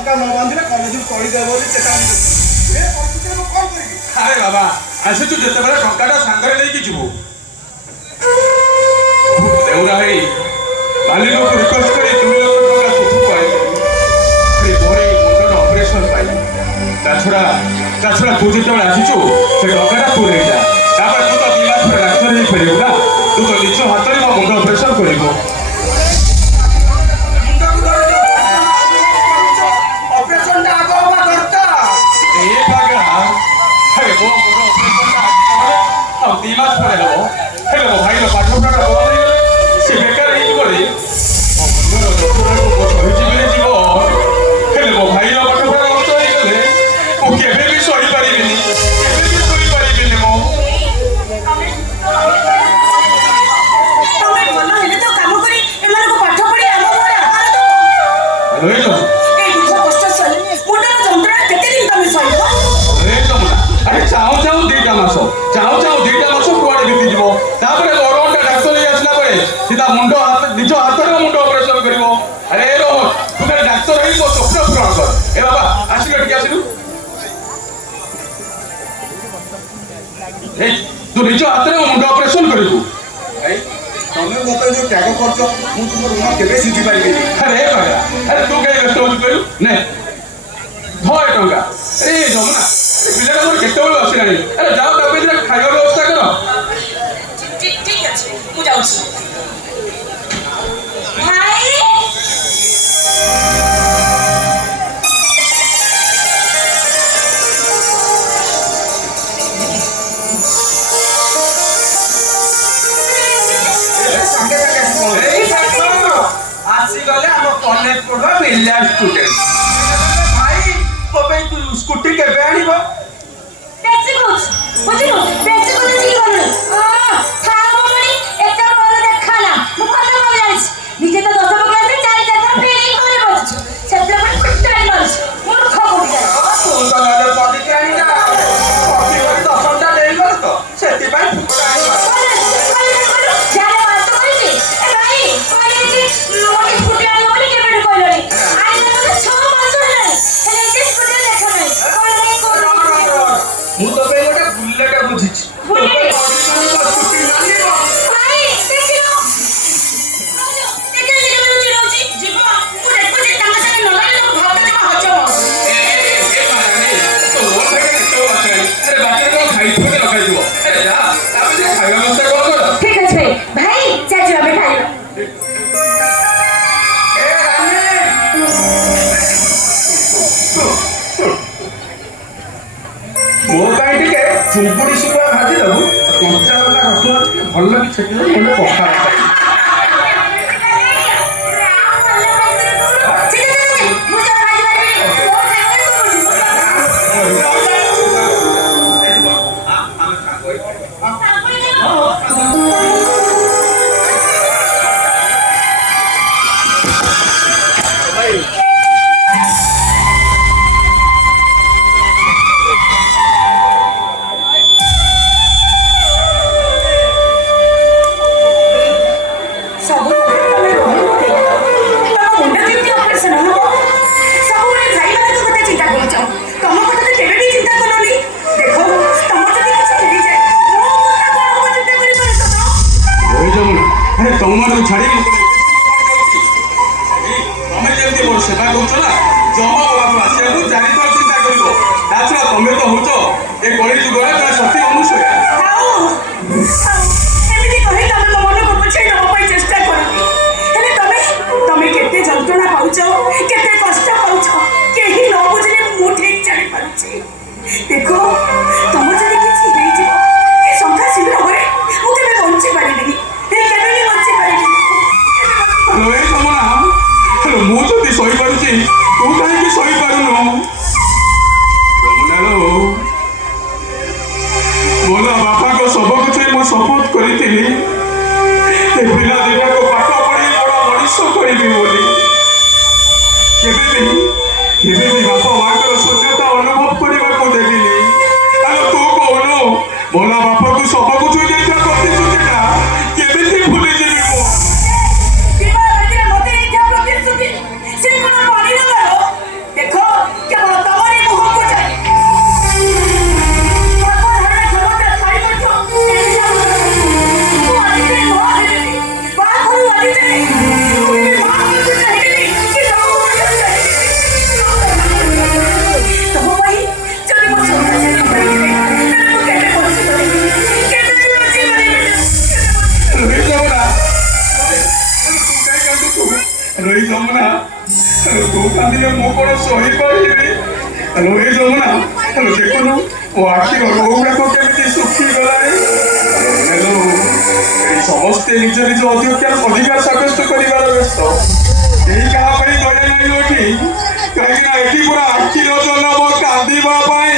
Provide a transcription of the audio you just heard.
ଟଙ୍କା ନ ବାନ୍ଧିଲେ କଲେଜରୁ ତଳିଦେବ ବୋଲି ଚେତାବନୀ ଏ ପରିସ୍ଥିତିରେ ମୁଁ କଣ କରିବି? ଆରେ ବାବା ଆସିଛୁ ଯେତେବେଳେ ଟଙ୍କାଟା ସାଙ୍ଗରେ ନେଇକି ଯିବୁ। ଦେଉରା ଭାଇ ମାଲିକକୁ ରିକ୍ୱେଷ୍ଟ କରି 2 ଲକ୍ଷ ଟଙ୍କା ସୁଧକୁ ଆଣିଲି। ପରେ ମୁଣ୍ଡର ଅପରେସନ ପାଇଁ ତା ଛଡ଼ା ତୁ ଯେତେବେଳେ ଆସିଛୁ ସେ ଟଙ୍କାଟା ତୁ ନେଇଯା। ତାପରେ ତୁ ତ 2 ମାସ ପରେ ଡାକ୍ତର ହେଇପାରିବୁ ନା। ତୁ ତ ନିଜ ହାତରେ ମୋ ମୁଣ୍ଡ ଅପରେସନ କରିବୁ। ଅପରେସନଟା ଆଗ ହବା ଦରକାର। ଏ ପାଗଳା ଆରେ ମୋ ମୁଣ୍ଡ ଅପରେସନଟା ଆଉ 2 ମାସ ପରେ ହେବ। ହେଲେ ମୋ ଭାଇର ପାଠପଢ଼ା ବନ୍ଦ ହେଇଗଲେ ସେ ବେକାର ହେଇଯିବରେ ମୋ ମୁଣ୍ଡର ଯନ୍ତ୍ରଣାକୁ ମୋ ସହିଯିବିରେ ଯିବ। ହେଲେ ମୋ ଭାଇର ପାଠପଢ଼ା ନଷ୍ଟ ହେଇଗଲେ ମୁଁ କେବେ ବି ସହିପାରିବିନି, କେବେ ବି ଶୋଇପାରିବିନି। ମୁଁ ଆରେ ଚାହୁଁ ଚାହୁଁ 2ଟା ମାସ କୁଆଡ଼େ ବିତିଯିବ। ତାପରେ ଗରମଟା ଡାକ୍ତର ହେଇ ଆସିଲା ପରେ ସିଧା ନିଜ ହାତରେ ମୁଣ୍ଡ ଅପରେସନ କରିବ। ଆରେ ରୋହ ତୁ ଖାଲି ଡାକ୍ତର ହେଇ ମୋ ସ୍ୱପ୍ନ ପୂରଣ କର। ଏ ବାବା ଆସିଲୁ ଟିକେ ଆସିଲୁ। ତୁ ନିଜ ହାତରେ ମୁଣ୍ଡ ଅପରେସନ କରିବୁ। ତମେ ମୋ ପାଇଁ ଯୋଉ ତ୍ୟାଗ କରୁଛ ମୁଁ ତୁମ ଋଣ କେବେ ସୁଝି ପାରିବିନି। ଆରେ ପାଗଳା ଆରେ ତୁ କାହିଁ ବ୍ୟସ୍ତ ହଉଛୁ କହିଲୁ? ନେ ଧର ଏ ଟଙ୍କା। ଆରେ ଯମୁନା ପିଲାଟା ମୋର କେତେବେଳୁ ଆସିଲାଣି। ଆରେ ଯାଅ ତା ପାଇଁ ଖାଇବା ବ୍ୟବସ୍ଥା କର। ঠিক আছে ମୁଁ ଯାଉଛି। ଭାଇ ଆସିଗଲେ ଆମ କଲେଜ ପଢୁଆ ବ୍ରିଲିଆଣ୍ଟ ଷ୍ଟୁଡେଣ୍ଟ। ଭାଇ ମୋ ପାଇଁ ସ୍କୁଟି କେବେ ଆଣିବ? ବେଶୀ କହୁଛୁ ବୁଝିଲୁ, ବେଶୀ କଥା ଠିକ କରୁନି। ଥାଆ ମଣି ଏତେ ଭଲ ଦେଖା ନା ମୁଁ ଭଲ ଭାବେ ଜାଣିଛି। ନିଜେ ତ 10ମ କ୍ଲାସରେ 4 ଥର ଫେରିଂ କରି ବସିଛୁ, ସେଥିରେ ପୁଣି ପିଟାଇ ମାରୁଛୁ। ମୂର୍ଖ କୋଉଠି ଯାଏ ତୁ ତ ନହେଲେ ପଢିକି ଆଣିଲା କପି କରି 10ଟା ଦେଇଗଲ ତ ସେଥିପାଇଁ ମୁଁ ତ ପାଇଁ ଗୋଟେ ବୁଲେଟ ବୁଝିଛି। ঠিক আছে ভাই চাচু আমি খাইব। ମୋ ପାଇଁ ଟିକେ ଚୁଙ୍ଗୁଡି ଶୁଖୁଆ ଭାଜି ଦେବୁ। କଞ୍ଚା ଲଙ୍କା ରସୁଣ ଟିକେ ଭଲ କି ଛେଚିଦେବୁ ଗୋଟେ ପଖାଳ ଖାଇବି। ତମମାନଙ୍କୁ ଛାଡ଼ି ତମେ ଯେମିତି ମୋର ସେବା କରୁଛ ନା, ଜମା ବାବାକୁ ଆସିବାକୁ 4 ଥର ଚିନ୍ତା କରିବ। ତା ଛଡ଼ା ତମେ ତ ହଉଛ ଏ କଳି ଯୁଗରେ ପ୍ରାୟ ସତୀ ଅନୁସୟା। ଏମିତି କହି ତମେ ମୋ ମନକୁ ବୁଝେଇ ଦେବା ପାଇଁ ଚେଷ୍ଟା କର। ହେଲେ ତମେ କେତେ ଯନ୍ତ୍ରଣା ପାଉଛ, କେତେ କଷ୍ଟ ପାଉଛ କେହି ନ ବୁଝିଲେ ମୁଁ ଠିକ ଜାଣିପାରୁଛି। ଦେଖ ତମର ଯଦି କିଛି ହେଇଯିବ ଏ ସଂଖ୍ୟା ଶୀଘ୍ର ହରେ ମୁଁ କେବେ ବଞ୍ଚି ପାରିବିନି, କେବେ ବି ବଞ୍ଚି ପାରିବିନି। ମୁଁ ଯଦି ସହିପାରୁଛି ତୁ କାହିଁକି ସହିପାରୁନୁ? ଯମୁନା ଭଲ ବାପାଙ୍କ ଶବକୁ ଛୁଇଁ ମୋ ଶପଥ ରୋହି ଯମୁନା ତୁ କାନ୍ଦିଲେ ମୁଁ କ'ଣ ସହିପାରିବି? ରୋହି ଯମୁନା ଦେଖୁନୁ ମୋ ଆଖିର ରୋଗ ଗୁଡ଼ାକ କେମିତି ଶୁଖିଗଲାଣି। ହେଲୋ ଏଇ ସମସ୍ତେ ନିଜ ନିଜ ଅଧିକାର ସାବ୍ୟସ୍ତ କରିବାର ବ୍ୟସ୍ତ। କେହି କାହା ପାଇଁ କହିଲେ ନାହିଁ ଏଠି, କାହିଁକି ନା ଏଠି ପୁରା ଆଖିର ଜନ୍ମ କାନ୍ଦିବା ପାଇଁ।